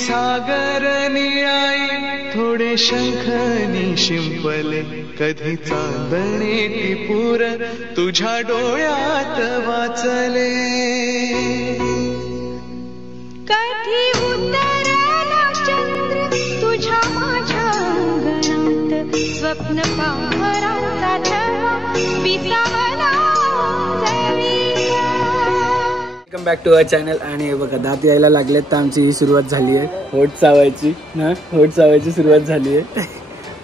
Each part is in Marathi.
सागर निळाई थोडे शंखनी शिंपले कधी चांदणे टिपूर तुझ्या डोळ्यात वाचले कधी उतरला चंद्र तुझ्या माझ्या अंगणात स्वप्न पाहराचा छळा विसावला welcome back to our channel. आणि बघा दात यायला लागलेत तर आमची ही सुरुवात झाली आहे होट चावायची ना, होट चावायची सुरुवात झाली आहे.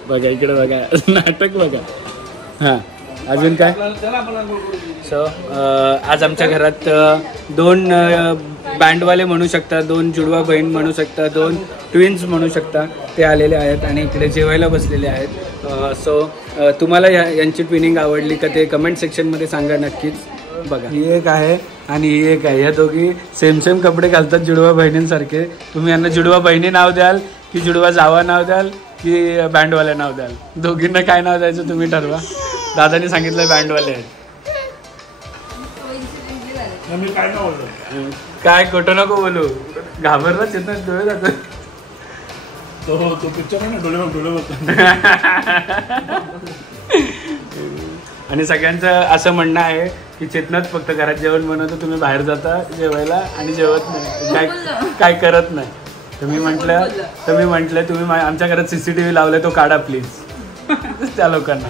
बघा इकडे बघा नाटक बघा. हां अजून काय. सो आज आमच्या घरात दोन बँडवाले म्हणू शकता, दोन जुडवा बहीण म्हणू शकता, दोन ट्विन्स म्हणू शकता, ते आलेले आहेत आणि इकडे जेवायला बसलेले आहेत. सो तुम्हाला यांची ट्विनिंग आवडली का ते कमेंट सेक्शनमध्ये सांगा नक्कीच. बघा ही एक आहे आणि ही एक आहे, या दोघी सेम सेम कपडे घालतात जुडवा बहिणींसारखे. तुम्ही यांना जुडवा बहिणी नाव द्याल की जुडवा जावा नाव द्याल की बँडवाले नाव द्याल? दोघींना काय नाव द्यायचं तुम्ही ठरवा. दादानी सांगितलं बँडवाले आहेत. काय खोटं नको बोलू, घाबरलाच येत नाही डोळे जातो. तो पिक्चर आहे ना डोळे आणि सगळ्यांचं असं म्हणणं आहे की चेतनच फक्त घरात जेवण बनवतो, तुम्ही बाहेर जाता जेवायला आणि जेवत नाही, काय करत नाही. तुम्ही म्हटलं तुम्ही आमच्या घरात CCTV लावलाय तो काढा प्लीज त्या लोकांना.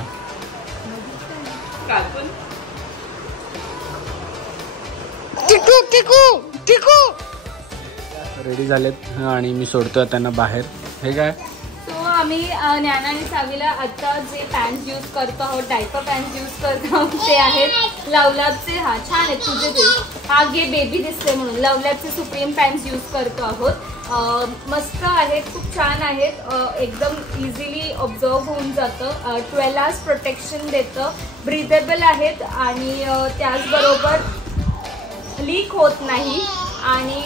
रेडी झालेत आणि मी सोडतोय त्यांना बाहेर. हे काय आम्ही ज्ञान आणि सावीला आता जे पॅन्ट यूज करतो आहोत, डायपर पॅन्ट यूज करतो आहोत ते आहेत लवलॅबचे. हा छान आहेत तुझे ते. हा गे बेबी दिसते म्हणून लवलॅबचे सुप्रीम पॅन्ट यूज करतो आहोत. मस्त आहेत, खूप छान आहेत, एकदम इझिली ऑब्झर्व होऊन जातं. 12 hours प्रोटेक्शन देतं, ब्रीदेबल आहेत आणि त्याचबरोबर लीक होत नाही. आणि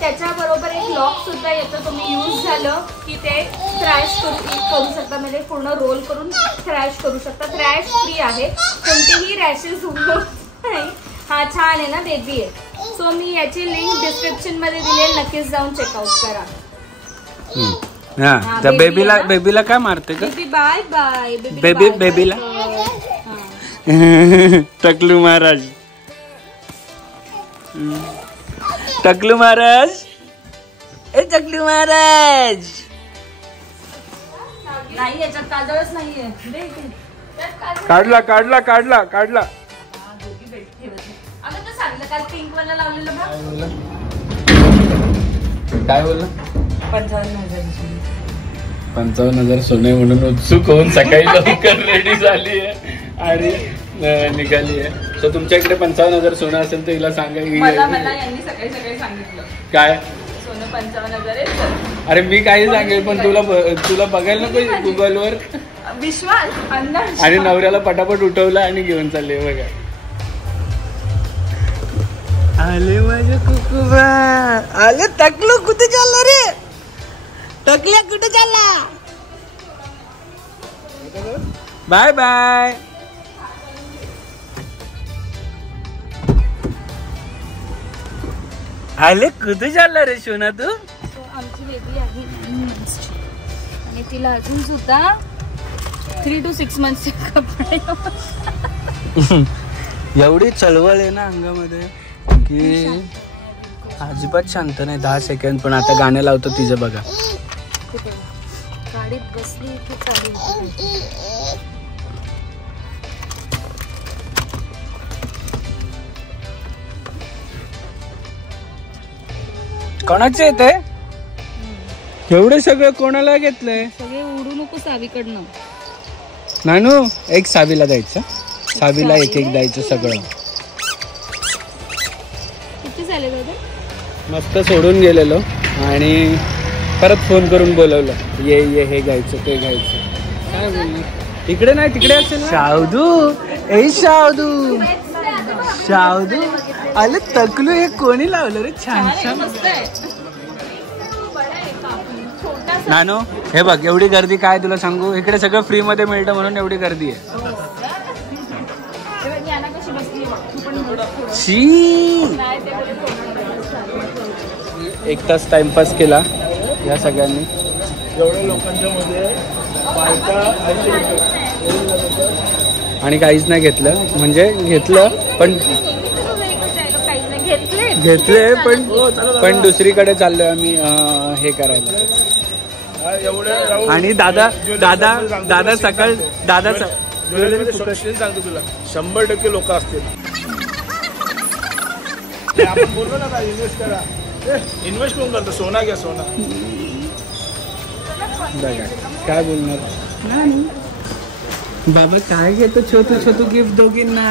त्याच्याबरोबर एक लॉक सुद्धा येतं, तुम्ही यूज झालं की ते क्रॅश करू शकता, म्हणजे पूर्ण रोल करून क्रॅश करू शकता. क्रॅश फ्री आहे, कोणतेही रॅशेस होत नाही. हा छान आहे ना, बेबी आहे. सो मी याची लिंक डिस्क्रिप्शन मध्ये दिलेली, नक्कीच जाऊन चेकआउट करा. बेबीला काय मारते का? बाय बाय बेबीला टकलू महाराज, टकलू महाराज, ए टकलू महाराज. नाही याच्यात काजळच नाहीये. काढला काढला काढला काढला. अगं तर सांगितलं काल पिंक वाला लावलेलं बघ. काय बोलला? 55,000 सोने म्हणून उत्सुक होऊन सकाळी लवकर रेडी झाली आहे आणि निघाली आहे. सो तुमच्या इकडे 55,000 सोनं असेल तर हिला सांगा. मला यांनी सकाळी सांगितलं काय सोनं 55,000 आहे. अरे मी काही सांगेल पण तुला बघायला नको गुगलवर विश्वास अंदाज. आणि नवऱ्याला पटापट उठवला आणि घेऊन चालले. बघा आले माझे कुकुबा आले. टकलू कुठे चालला रे? टकल्या कुठे चालला? Bye bye. आले कुठे चालला रे सोना तू? आमची बेबी आहे 9 months आणि तिला अजून सुद्धा 3 to 6 months कपडे. एवढी चळवळ आहे ना अंगामध्ये की अजिबात शांत नाही. 10 सेकंड पण आता गाणं लावतो तिचं. बघा गाडीत बसली की चालू. कोणाचे येते एवढे सगळं? कोणाला घेतलंय? सगळे उडू नको सावीकडनं. नानू एक सावीला द्यायचं, सावीला एक एक द्यायचं सगळं. किती झाले दादा? मस्त सोडून गेलेलो आणि परत फोन करून बोलवलं, ये हे घ्यायचं ते घ्यायचं. काय बोलणार? इकडे नाही तिकडे असेल. शावदू ए शावदू शावदू आले. टकलू हे कोणी लावलं रे? छान छान. नानो हे बघ एवढी गर्दी काय तुला सांगू. इकडे सगळं फ्री मध्ये मिळतं म्हणून एवढी गर्दी आहे. शी 1 तास टाइमपास केला या सगळ्यांनी. एवढ्या लोकांच्या मध्ये आणि काहीच नाही घेतलं, म्हणजे घेतलं पण घेतले पण दुसरीकडे चाललोय आम्ही हे करायला. आणि दादा सकाळ सांगतो तुला 100% लोक असतील. आपण बोललो ना इन्व्हेस्ट करा, इन्व्हेस्ट कोण करतो? सोना घ्या, सोना. बघा काय बोलणार बाबा, काय घेतो छोटू गिफ्ट दोघींना,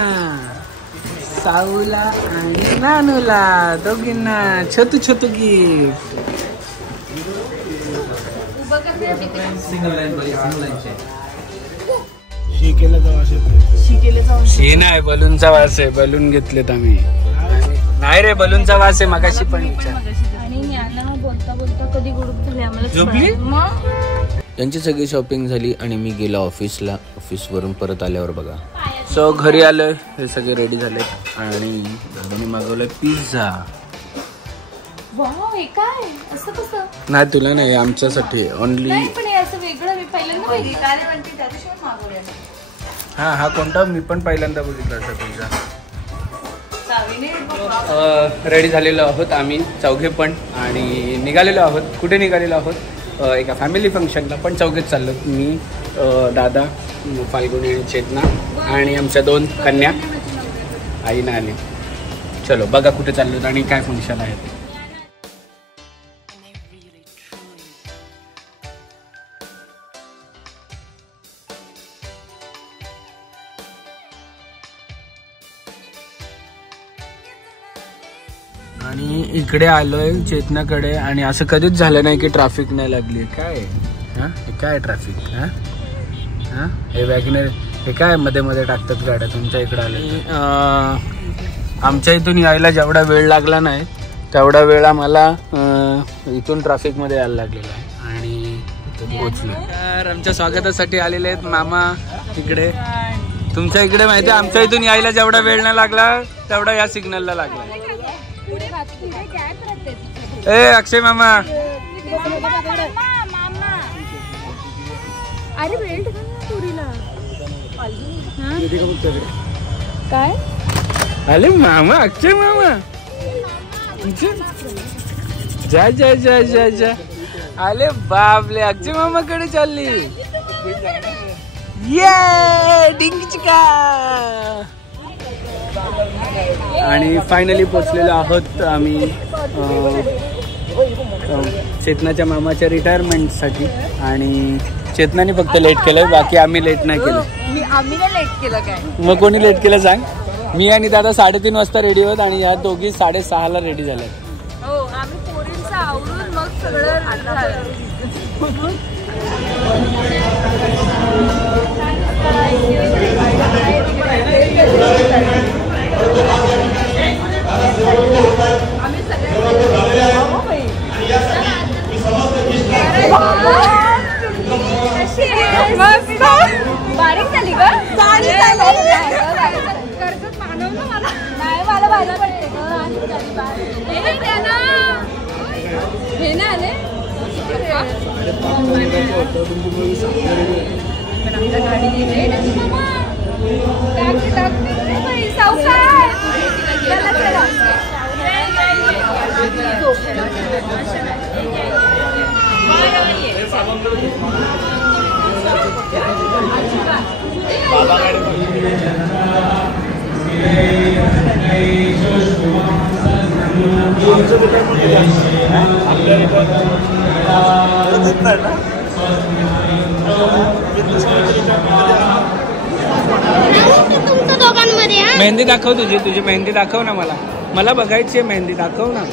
साऊला आणि नानूला दोघींना छोटू गिफ्ट. शी नाही, बलूनचा वास आहे. बलून घेतलेत आम्ही. नाही रे, बलूनचा वास आहे. मगाशी पण विचार. आणि बोलता कधी ग्रुप झाले आम्हाला झोपली. यांची सगळी शॉपिंग झाली आणि मी गेलो ऑफिसला. ऑफिसवरून परत आल्यावर बघा, सो घरी आलोय, हे सगळे रेडी झाले आणि दादाने मागवलंय पिझ्झा. वाव, हे काय असं कसं? नाही तुला नाही, आमच्यासाठी ओनली. नाही पण हे असं वेगळं मी पहिल्यांदा हा कोणता? मी पण पहिल्यांदा बघितला पिझ्झा. रेडी झालेलो आहोत आम्ही चौघे पण आणि निघालेलो आहोत. कुठे निघालेलो आहोत? एका फॅमिली फंक्शनला, पण चौघेच चाललो. मी, दादा, फाल्गुनी आणि चेतना आणि आमच्या 2 कन्या. आई ना आली. चलो बघा कुठे चाललो आणि काय फंक्शन आहे. आणि इकडे आलोय चेतनाकडे आणि असं कधीच झालं नाही की ट्रॅफिक नाही लागली. काय काय ट्रॅफिक? हे वॅगनर हे काय मध्ये मध्ये टाकतात गाड्या. तुमच्या इकडे आले. आमच्या इथून यायला जेवढा वेळ लागला नाही तेवढा वेळ आम्हाला इथून ट्रॅफिक मध्ये यायला लागलेला आहे आणि पोहोचलो. तर आमच्या स्वागतासाठी आलेले आहेत मामा इकडे. तुमच्या इकडे माहिती आहे, आमच्या इथून यायला जेवढा वेळ नाही लागला तेवढा या सिग्नलला लागला. ए अक्षय मामा, अरे बेल्ट काय अरे मामा, अक्षय मामा, जा जा जा जा जा. अरे बापले, अक्षय मामाकडे चालली. ये डिंग चिका. आणि फायनली पोचलेलो आहोत आम्ही चेतनाच्या मामाच्या रिटायरमेंटसाठी. आणि चेतनाने फक्त लेट केलं, बाकी आम्ही लेट नाही केलं. आम्ही नाही लेट केलं काय? मग कोणी लेट केलं सांग? मी आणि दादा 3:30 वाजता रेडी होत आणि या दोघी 6:30ला रेडी झाल्या. हो, आम्ही पोरींचं आवरून मग सगळं झालं. बारीक झाली का? कर्जत मानव ना मला. नाही, मला भाजी पडते हे ना आले. मेहंदी दाखव तुझी मेहंदी दाखव ना. मला बघायची आहे मेहंदी. दाखव ना.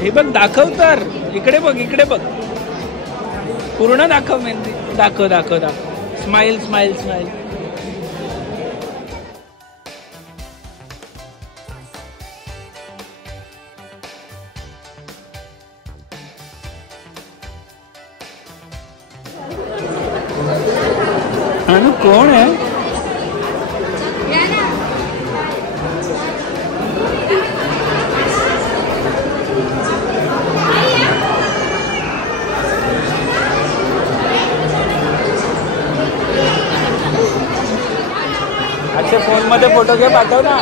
हे बघ, दाखव तर. इकडे बघ पूर्ण दाखव मेहंदी. दाखव. स्माइल. आणि कोण आहे? मध्ये फोटो घे, पाठव ना.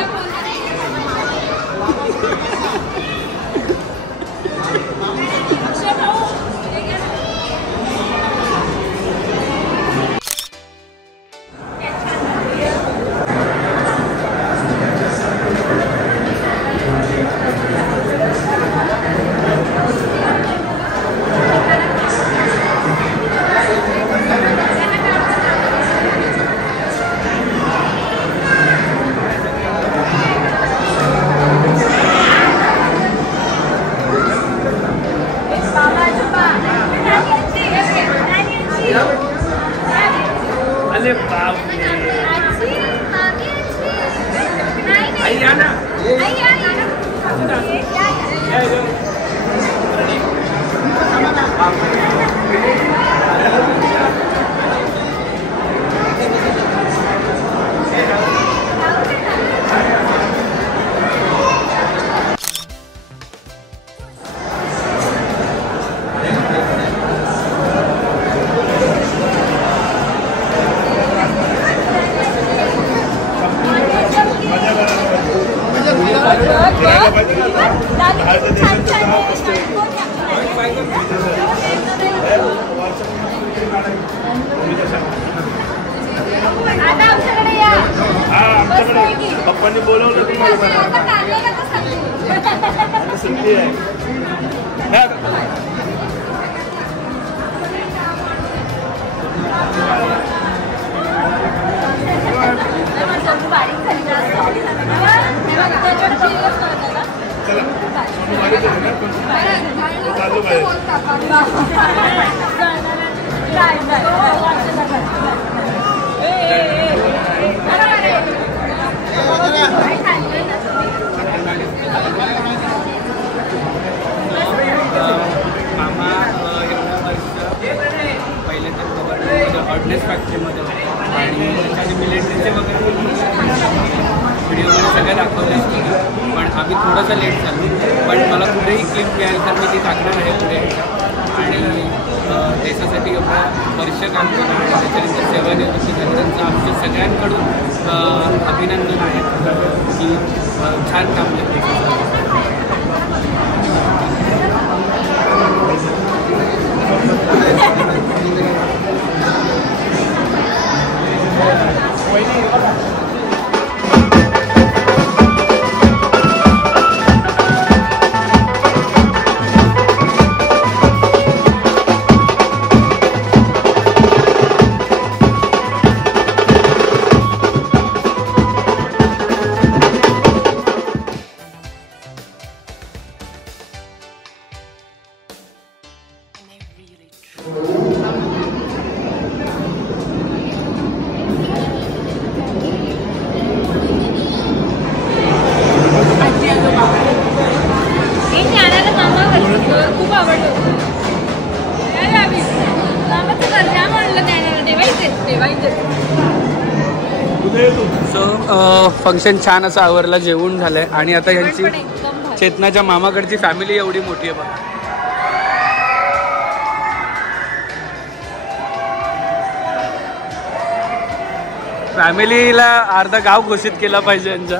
पप्पांनी बोलवलं तुम्हाला सुट्टी आहे. मामा एवढ्या वर्ष पहिल्यांदा हॉटनेस फॅक्टरीमध्ये आणि त्याच्याने मिलिटरीचे वगैरे व्हिडिओमध्ये सगळं दाखवलं असतं. पण आम्ही थोडंसं लेट झालो, पण मला कुठेही क्लिप मिळाली तर मी ती टाकणार आहे पुढे. आणि देशासाठी एवढं वर्ष काम केलं आहे, त्याच्यानंतर सेवानिवृत्ती झाली, त्यांचं आमच्या सगळ्यांकडून अभिनंदन आहे की छान काम केलं. फंक्शन छान असं आवरलं, जेवून झालंय. आणि आता यांची चेतनाच्या मामाकडची फॅमिली एवढी मोठी आहे बघा. फॅमिलीला अर्धा गाव घोषित केला पाहिजे, यांच्या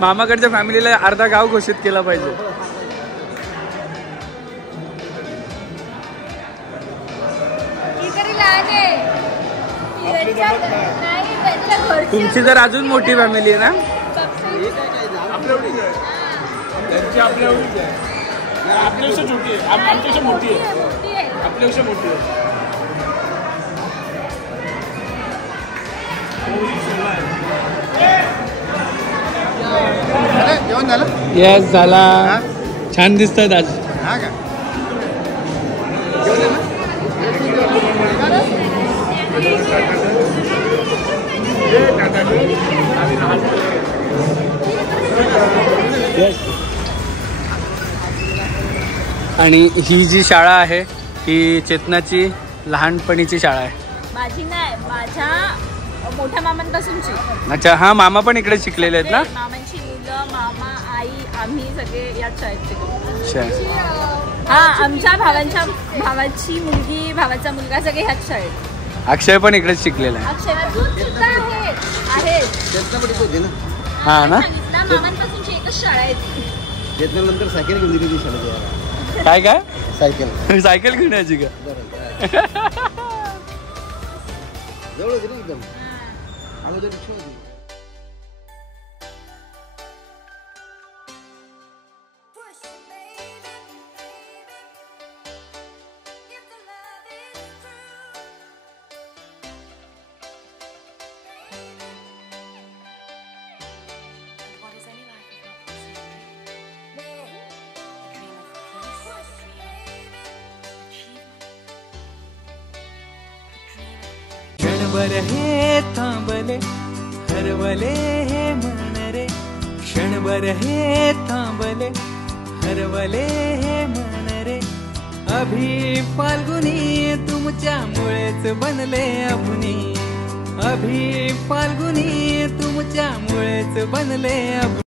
मामाकडच्या फॅमिलीला अर्धा गाव घोषित केला पाहिजे. तुमची जर अजून मोठी फॅमिली आहे ना, आपल्यापेक्षा छोटी आहे, आमच्यापेक्षा मोठी आहे, आपल्यापेक्षा मोठी आहे. जेवण झालं? येस झाला. छान दिसतात आज. हा का? आणि ही जी शाळा आहे ही चेतनाची लहानपणीची शाळा आहे. माझी नाही, माझ्या मोठ्या मामांपासूनची. अच्छा, हा मामा पण इकडे शिकलेले आहेत ना. मामांची मुलं, मामा, आई, आम्ही सगळे याच शाळेत शिकलो. अच्छा. हा, आमच्या भावाची मुलगी, भावाचा मुलगा सगळे ह्याच शाळेत. अक्षय पण इकडेच शिकलेला आहे. अक्षय सुद्धा आहे. आहेत. हा ना. सांगितलं मामांपासूनची एकच शाळा आहे ती. नंतर सायकल घेऊन दिली ती शाळेत. काय काय सायकल सायकल घेऊन यायची का? जवळ होती ना एकदम. अगोदर रिक्षा होती. क्षणभर हे थांबले हरवले हे मन रे, क्षणभर हे थांबले हरवले हे मन रे. अभि फाल्गुनी तुमच्यामुळेच बनले अभुनी, अभि फाल्गुनी तुमच्यामुळेच बनले अभुनी.